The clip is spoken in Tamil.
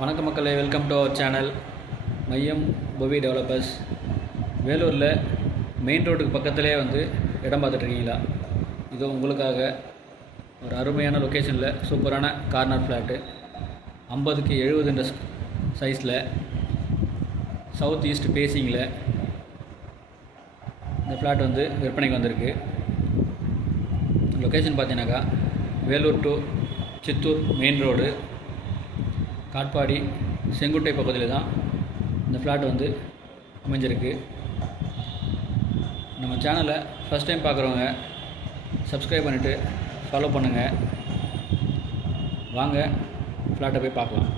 வணக்க மக்களே, வெல்கம் டு அவர் சேனல் மையம் புவி டெவலப்பர்ஸ். வேலூரில் மெயின் ரோட்டுக்கு பக்கத்திலே இடம் பார்த்துட்ருக்கீங்களா? இது உங்களுக்காக ஒரு அருமையான லொக்கேஷனில் சூப்பரான கார்னர் ஃப்ளாட்டு 50க்கு 70 சைஸில் சவுத் ஈஸ்ட் பேசிங்கில் இந்த ஃப்ளாட் விற்பனைக்கு வந்திருக்கு. லொக்கேஷன் பார்த்தீங்கன்னாக்கா Vellore to Chittoor main road Katpadi Senguttai பக்கத்தில் தான் இந்த ஃப்ளாட் அமைஞ்சிருக்கு. நம்ம சேனலை ஃபஸ்ட் டைம் பார்க்குறவங்க சப்ஸ்கிரைப் பண்ணிவிட்டு ஃபாலோ பண்ணுங்கள். வாங்க ஃப்ளாட்டை போய் பார்க்கலாம்.